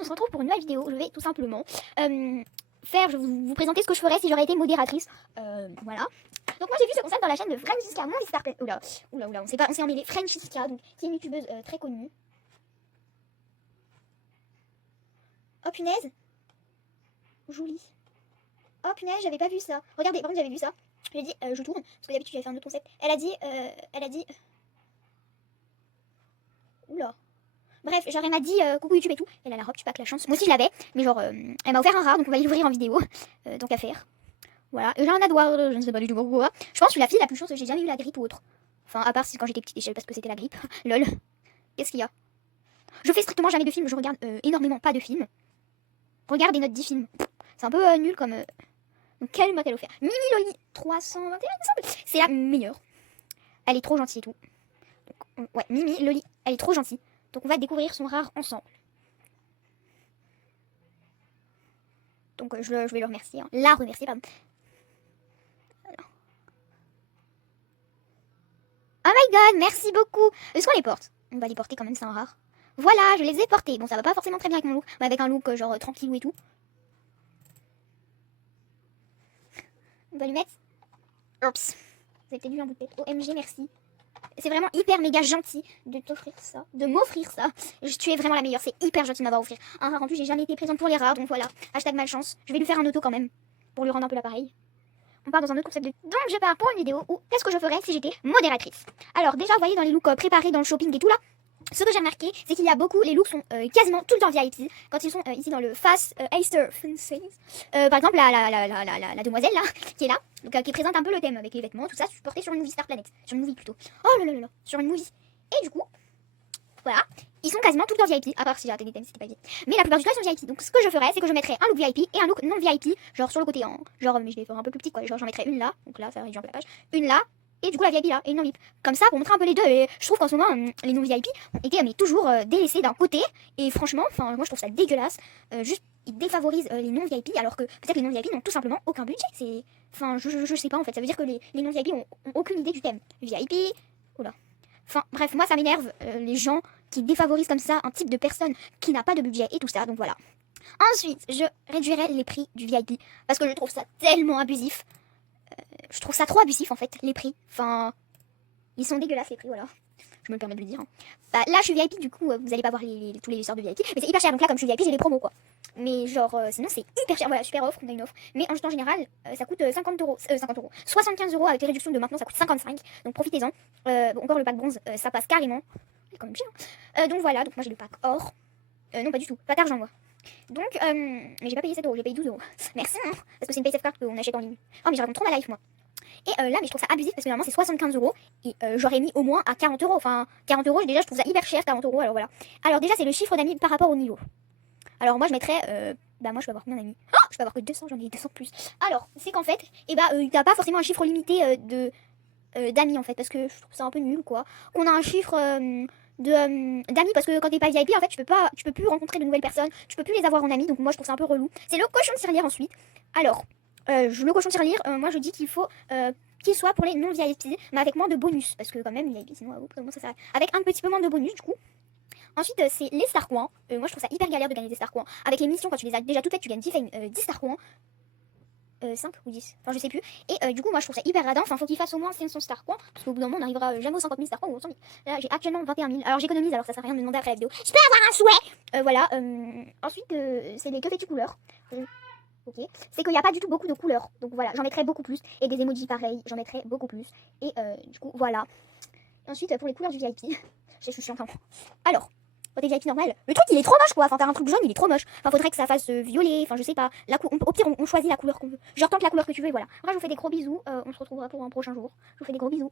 on se retrouve pour une nouvelle vidéo. Je vais tout simplement je vais vous présenter ce que je ferais si j'aurais été modératrice. Voilà. Donc moi j'ai vu ce concept dans la chaîne de Francisca Movistar. Oula, on s'est emmêlé. Francisca, donc qui est une youtubeuse très connue. Oh punaise. Jolie. Oh punaise, j'avais pas vu ça. Regardez, par contre j'avais vu ça. Je lui ai dit, je tourne, parce que d'habitude j'avais fait un autre concept. Elle a dit... Oula. Bref, genre elle m'a dit coucou YouTube et tout. Elle a la robe, tu pas que la chance. Moi aussi je l'avais, mais genre elle m'a offert un rare, donc on va l'ouvrir en vidéo. Donc à faire. Voilà. Et j'en adore, je ne sais pas du tout pourquoi. Je pense que je suis la fille la plus chanceuse, j'ai jamais eu la grippe ou autre. Enfin, à part quand j'étais petite échelle parce que c'était la grippe. Lol. Qu'est-ce qu'il y a? Je fais strictement jamais de films, je regarde énormément pas de films. Regarde et note 10 films. C'est un peu nul comme. Donc quel m'a-t-elle offert? Mimi Loli 321, il me semble. C'est la meilleure. Elle est trop gentille et tout. Donc, ouais, Mimi Loli, elle est trop gentille. Donc on va découvrir son rare ensemble. Donc je vais le remercier. Hein. La remercier, pardon. Alors. Oh my god, merci beaucoup. Est-ce qu'on les porte? On va les porter quand même, c'est un rare. Voilà, je les ai portés. Bon, ça va pas forcément très bien avec mon look, mais avec un look genre tranquillou et tout. On va lui mettre... Oups. Vous avez peut-être vu un bout de tête. OMG, merci. C'est vraiment hyper méga gentil de t'offrir ça, de m'offrir ça. Tu es vraiment la meilleure, c'est hyper gentil de m'avoir offert un rare. En plus, j'ai jamais été présente pour les rares, donc voilà. Hashtag malchance. Je vais lui faire un auto quand même, pour lui rendre un peu l'appareil. On part dans un autre concept de... Donc je pars pour une vidéo où qu'est-ce que je ferais si j'étais modératrice. Alors déjà, vous voyez dans les looks préparés dans le shopping et tout là, ce que j'ai remarqué, c'est qu'il y a beaucoup, les looks sont quasiment tout le temps VIP. Quand ils sont ici dans le Fast Easter Fancies, par exemple la demoiselle là, qui est là, donc, qui présente un peu le thème avec les vêtements, tout ça, porté sur une movie Star Planet, sur une movie plutôt. Oh là, sur une movie. Et du coup, voilà, ils sont quasiment tout le temps VIP, à part si j'ai raté des thèmes, c'était pas VIP. Mais la plupart du temps ils sont VIP, donc ce que je ferais, c'est que je mettrais un look VIP et un look non VIP, genre sur le côté, hein, genre, mais je les ferais un peu plus petit quoi, genre j'en mettrais une là, donc là ça réduit un peu la page, une là, et du coup la VIP là, et une non VIP. Comme ça, pour montrer un peu les deux, et je trouve qu'en ce moment, les non VIP ont été mais toujours délaissés d'un côté, et franchement, enfin moi je trouve ça dégueulasse, juste ils défavorisent les non VIP, alors que peut-être les non VIP n'ont tout simplement aucun budget, c'est... Enfin, je sais pas en fait, ça veut dire que les non VIP ont aucune idée du thème. VIP, oula. Enfin, bref, moi ça m'énerve, les gens qui défavorisent comme ça un type de personne qui n'a pas de budget et tout ça, donc voilà. Ensuite, je réduirai les prix du VIP, parce que je trouve ça tellement abusif. Je trouve ça trop abusif en fait, les prix. Enfin, ils sont dégueulasses les prix, voilà. Je me permets de le dire. Hein. Bah, là, je suis VIP, du coup, vous allez pas voir tous les sortes de VIP. Mais c'est hyper cher, donc là, comme je suis VIP, j'ai les promos, quoi. Mais genre, sinon, c'est hyper cher. Voilà, super offre, on a une offre. Mais en général, ça coûte 50 euros. 75 euros avec les réductions de maintenant, ça coûte 55. Donc profitez-en. Bon, encore le pack bronze, ça passe carrément. C'est quand même cher. Donc voilà, donc moi j'ai le pack or. Non, pas du tout. Pas d'argent, moi. Donc, mais j'ai pas payé 7 euros, j'ai payé 12 euros. Merci, hein, parce que c'est une PaySafe card qu'on achète en ligne. Oh, mais je raconte trop ma life, moi. Et là, mais je trouve ça abusif parce que normalement c'est 75 euros et j'aurais mis au moins à 40 euros. Enfin, 40 euros, déjà je trouve ça hyper cher, 40 euros. Alors voilà. Alors déjà, c'est le chiffre d'amis par rapport au niveau. Alors moi, je mettrais. Bah, moi, je peux avoir combien d'amis? Oh, je peux avoir que 200, j'en ai 200 de plus. Alors, c'est qu'en fait, t'as pas forcément un chiffre limité d'amis en fait, parce que je trouve ça un peu nul quoi. Qu'on a un chiffre. D'amis parce que quand t'es pas VIP en fait tu peux plus rencontrer de nouvelles personnes, tu peux plus les avoir en amis, donc moi je trouve ça un peu relou. C'est le cochon de tirelire ensuite. Alors le cochon de tirelire, moi je dis qu'il faut qu'il soit pour les non VIP mais avec moins de bonus parce que quand même VIP sinon comment ça s'arrête, avec un petit peu moins de bonus du coup. Ensuite c'est les star coins, moi je trouve ça hyper galère de gagner des star coins avec les missions. Quand tu les as déjà toutes faites tu gagnes 10 star coins. 5 ou 10, enfin je sais plus. Et du coup moi je trouve ça hyper radin, enfin faut qu'il fasse au moins 500 star coins, parce qu'au bout d'un moment on n'arrivera jamais aux 50 000 star coins ou aux 100 000. Là j'ai actuellement 21 000, alors j'économise, alors ça sert à rien de me demander après la vidéo. Je peux avoir un souhait voilà, ensuite c'est les que fais-tu couleurs. Ok, c'est qu'il n'y a pas du tout beaucoup de couleurs, donc voilà, j'en mettrai beaucoup plus, et des emojis pareils, j'en mettrai beaucoup plus, et du coup voilà. Et ensuite pour les couleurs du VIP, je suis chiante. Alors, côté VIP normal, le truc il est trop moche quoi, enfin t'as un truc jaune il est trop moche, enfin faudrait que ça fasse violet, enfin je sais pas, au pire on choisit la couleur qu'on veut, genre tente la couleur que tu veux, et voilà. Après je vous fais des gros bisous, on se retrouvera pour un prochain jour, je vous fais des gros bisous.